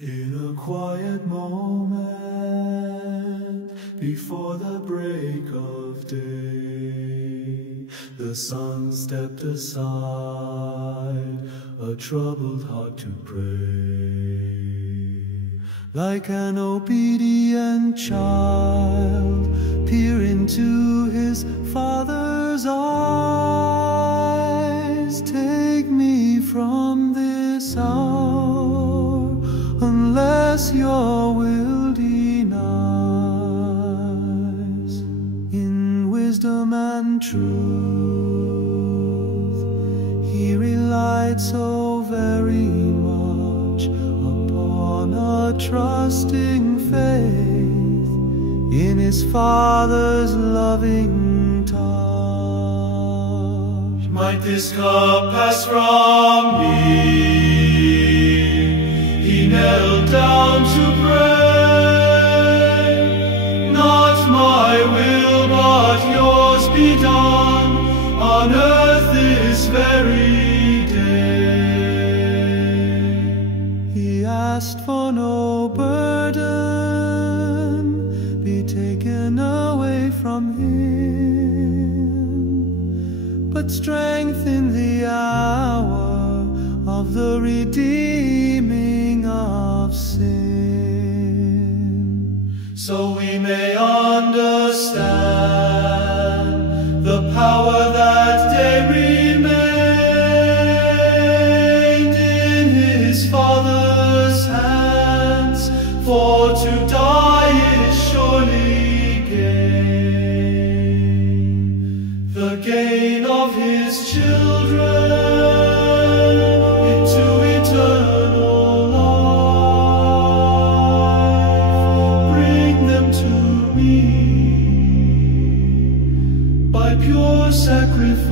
In a quiet moment, before the break of day, the sun stepped aside, a troubled heart to pray. Like an obedient child, peer into his father's eyes. Take me from this hour, unless your will denies. In wisdom and truth, he relied so very much upon a trusting faith in his Father's loving touch. Might this cup pass from me? He knelt down to pray. Not my will, but yours be done on earth this very day. He asked for no burden be taken away from him, but strength in the hour of the redeeming of sin, so we may understand the power that day remained in his Father's hands. For to die is surely gain, the gain of his children into eternal life. Bring them to me by pure sacrifice.